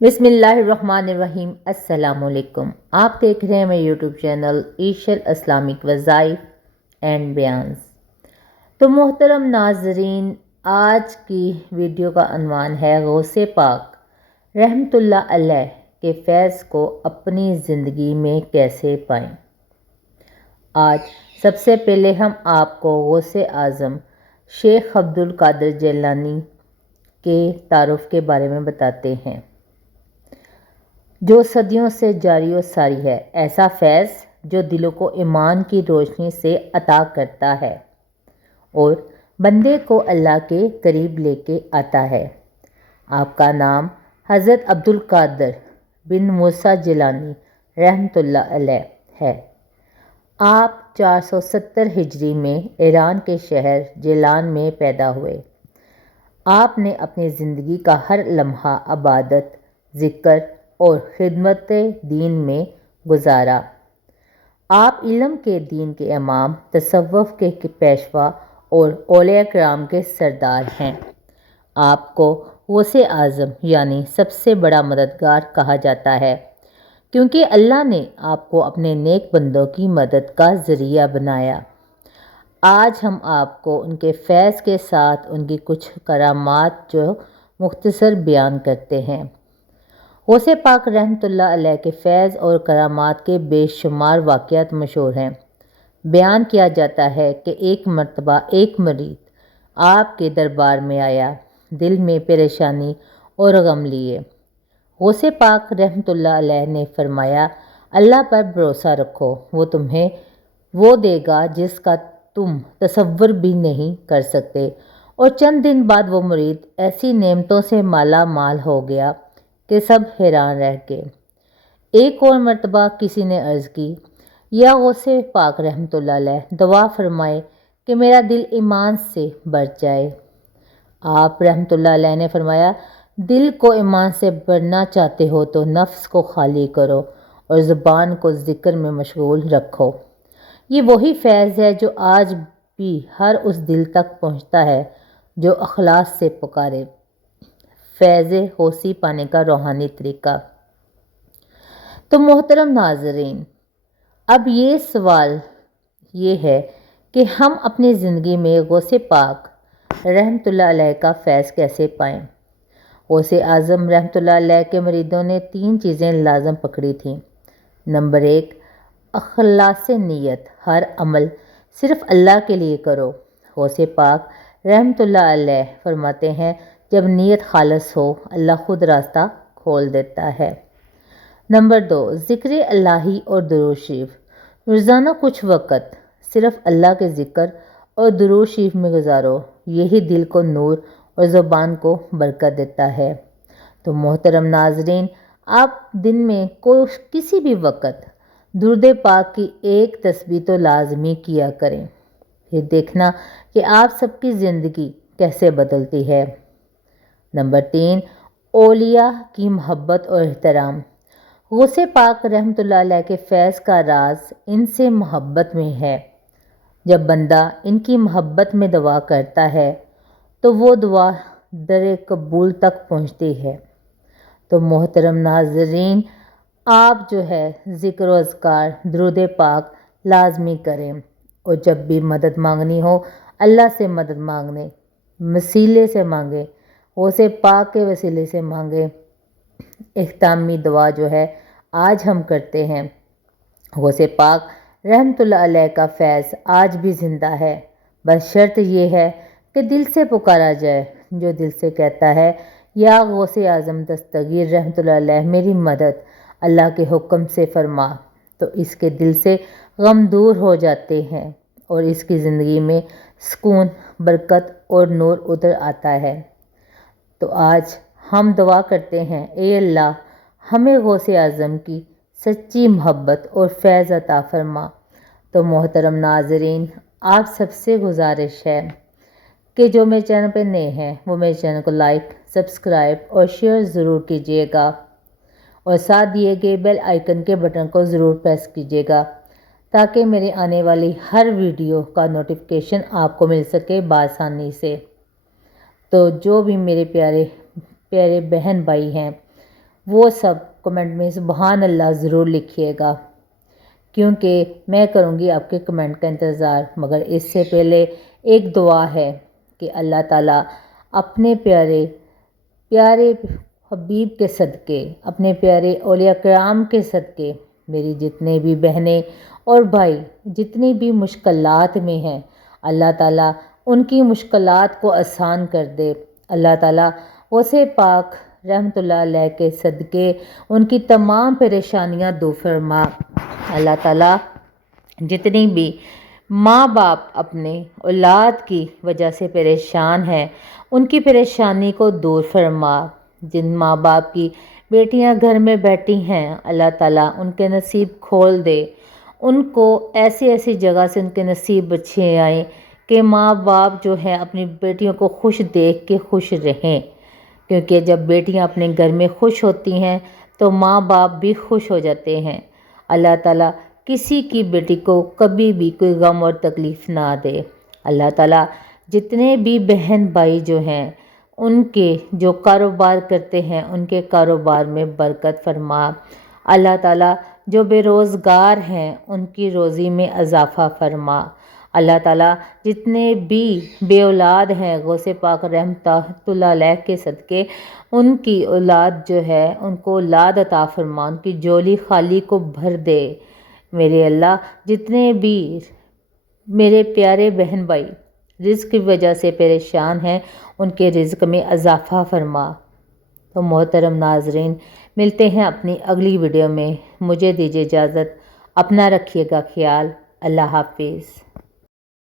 बिस्मिल्लाहिर्रहमानिर्रहीम। अस्सलाम वालेकुम। आप देख रहे हैं मेरे यूट्यूब चैनल ईशल इस्लामिक वज़ाइफ एंड बयान्स। तो मोहतरम नाजरीन, आज की वीडियो का अन्वान है गौसे पाक रहमतुल्लाह अलैह के फैज़ को अपनी ज़िंदगी में कैसे पाएं। आज सबसे पहले हम आपको गौसे आज़म शेख अब्दुल कादिर जिलानी के तारुफ के बारे में बताते हैं, जो सदियों से जारी और सारी है। ऐसा फैज़ जो दिलों को ईमान की रोशनी से अता करता है और बंदे को अल्लाह के करीब लेके आता है। आपका नाम हज़रत अब्दुल कादिर बिन मूसा जिलानी रहमतुल्लाह अलैह है। आप 470 हिजरी में ईरान के शहर जिलान में पैदा हुए। आपने अपनी ज़िंदगी का हर लम्हा इबादत, ज़िक्र और खिदमत दीन में गुजारा। आप इल्म के दीन के इमाम, तसव्वुफ़ के पेशवा और औलिया किराम के सरदार हैं। आपको गौसे आज़म यानी सबसे बड़ा मददगार कहा जाता है, क्योंकि अल्लाह ने आपको अपने नेक बंदों की मदद का ज़रिया बनाया। आज हम आपको उनके फैज़ के साथ उनकी कुछ करामात जो मुख्तसर बयान करते हैं। गौसे पाक रहमतुल्लाह अलैह के फैज़ और करामात के बेशुमार वाक़यात मशहूर हैं। बयान किया जाता है कि एक मरतबा एक मरीद आपके दरबार में आया, दिल में परेशानी और गम लिए। गौसे पाक रहमतुल्लाह अलैह ने फरमाया, अल्लाह पर भरोसा रखो, वो तुम्हें वो देगा जिसका तुम तसव्वुर भी नहीं कर सकते। और चंद दिन बाद वो मुरीद ऐसी नेमतों से माला माल हो गया कि सब हैरान रह गए। एक और मरतबा किसी ने अर्ज़ की, या गौसे पाक रहमतुल्लाह अलैह दुआ फरमाए कि मेरा दिल ईमान से भर जाए। आप रहमतुल्लाह अलैह ने फरमाया, दिल को ईमान से भरना चाहते हो तो नफ्स को खाली करो और ज़ुबान को ज़िक्र में मशगूल रखो। ये वही फैज़ है जो आज भी हर उस दिल तक पहुँचता है जो अखलास से पुकारे। फैज़ गौसी पाने का रूहानी तरीका। तो मोहतरम नाज़रीन, अब ये सवाल ये है कि हम अपनी ज़िंदगी में गौसे पाक रहमतुल्लाह अलैह का फैज़ कैसे पाएँ। गौसे आज़म रहमतुल्लाह अलैह के मुरीदों ने 3 चीज़ें लाज़म पकड़ी थीं। नंबर 1, अखलास नीयत, हर अमल सिर्फ़ अल्लाह के लिए करो। गौसे पाक रहमतुल्लाह अलैह फरमाते हैं, जब नीयत खालिस हो अल्लाह खुद रास्ता खोल देता है। नंबर 2, ज़िक्र अल्लाही और दुरूद शरीफ, रोज़ाना कुछ वक़्त सिर्फ़ अल्लाह के ज़िक्र और दुरूद शरीफ में गुजारो। यही दिल को नूर और ज़ुबान को बरकत देता है। तो मोहतरम नाज़रीन, आप दिन में किसी भी वक़्त दुरूद पाक की एक तस्बीह तो लाजमी किया करें। फिर देखना कि आप सबकी ज़िंदगी कैसे बदलती है। नंबर 3, औलिया की मोहब्बत और एहतराम। गौसे पाक रहमतुल्लाह अलैह के फैज़ का राज इनसे मोहब्बत में है। जब बंदा इनकी मोहब्बत में दुआ करता है तो वो दुआ दर कबूल तक पहुँचती है। तो मोहतरम नाज़रीन, आप जो है ज़िक्र व अज़कार दुरूद पाक लाजमी करें और जब भी मदद मांगनी हो अल्लाह से मदद मांगने वसीले से मांगे, गौसे पाक के वसीले से मांगे। इख्तामी दुआ जो है आज हम करते हैं। गौसे पाक रहमतुल्लाह अलैह का फैज़ आज भी ज़िंदा है, बस शर्त ये है कि दिल से पुकारा जाए। जो दिल से कहता है, या गौसे आज़म दस्तगीर रहमतुल्लाह अलैह मेरी मदद अल्लाह के हुक्म से फरमा, तो इसके दिल से गम दूर हो जाते हैं और इसकी ज़िंदगी में सुकून, बरकत और नूर उतर आता है। तो आज हम दुआ करते हैं, ए अल्लाह हमें गौसे आज़म की सच्ची मोहब्बत और फैज़ अता फरमा। तो मोहतरम नाज़रीन, आप सबसे गुजारिश है कि जो मेरे चैनल पर नए हैं वो मेरे चैनल को लाइक, सब्सक्राइब और शेयर ज़रूर कीजिएगा और साथ दिए गए बेल आइकन के बटन को ज़रूर प्रेस कीजिएगा, ताकि मेरी आने वाली हर वीडियो का नोटिफिकेशन आपको मिल सके बआसानी से। तो जो भी मेरे प्यारे प्यारे बहन भाई हैं وہ سب کمنٹ میں سبحان اللہ ضرور لکھیے گا، کیونکہ میں کروں گی آپ کے کمنٹ کا انتظار۔ مگر اس سے پہلے ایک دعا ہے کہ اللہ تعالیٰ اپنے پیارے حبیب کے صدقے، اپنے پیارے اولیاء کرام کے صدقے میری جتنے بھی بہنیں اور بھائی جتنی بھی مشکلات میں ہیں، اللہ تعالیٰ ان کی مشکلات کو آسان کر دے۔ اللہ تعالیٰ غوثِ پاک رحمۃ اللہ علیہ کے صدقے ان کی تمام پریشانیاں دور فرما۔ اللہ تعالیٰ جتنی بھی ماں باپ اپنے اولاد کی وجہ سے پریشان ہیں، ان کی پریشانی کو دور فرما۔ جن ماں باپ کی بیٹیاں گھر میں بیٹھی ہیں، اللہ تعالیٰ ان کے نصیب کھول دے، ان کو ایسی ایسی جگہ سے ان کے نصیب اچھے آئیں کہ ماں باپ جو ہے اپنی بیٹیوں کو خوش دیکھ کے خوش رہیں، کیونکہ جب بیٹیاں اپنے گھر میں خوش ہوتی ہیں تو ماں باپ بھی خوش ہو جاتے ہیں۔ اللہ تعالیٰ کسی کی بیٹی کو کبھی بھی کوئی غم اور تکلیف نہ دے۔ اللہ تعالیٰ جتنے بھی بہن بھائی جو ہیں، ان کے جو کاروبار کرتے ہیں ان کے کاروبار میں برکت فرما۔ اللہ تعالیٰ جو بے روزگار ہیں ان کی روزی میں اضافہ فرما۔ اللہ تعالیٰ جتنے بھی بے اولاد ہیں، غوثِ پاک رحمۃ اللہ علیہ کے صدقے ان کی اولاد جو ہے ان کو اولاد عطا فرما، ان کی جولی خالی کو بھر دے۔ میرے اللہ جتنے بھی میرے پیارے بہن بھائی رزق کی وجہ سے پریشان ہیں، ان کے رزق میں اضافہ فرما۔ تو محترم ناظرین، ملتے ہیں اپنی اگلی ویڈیو میں۔ مجھے دیجیے اجازت، اپنا رکھیے گا خیال۔ اللہ حافظ۔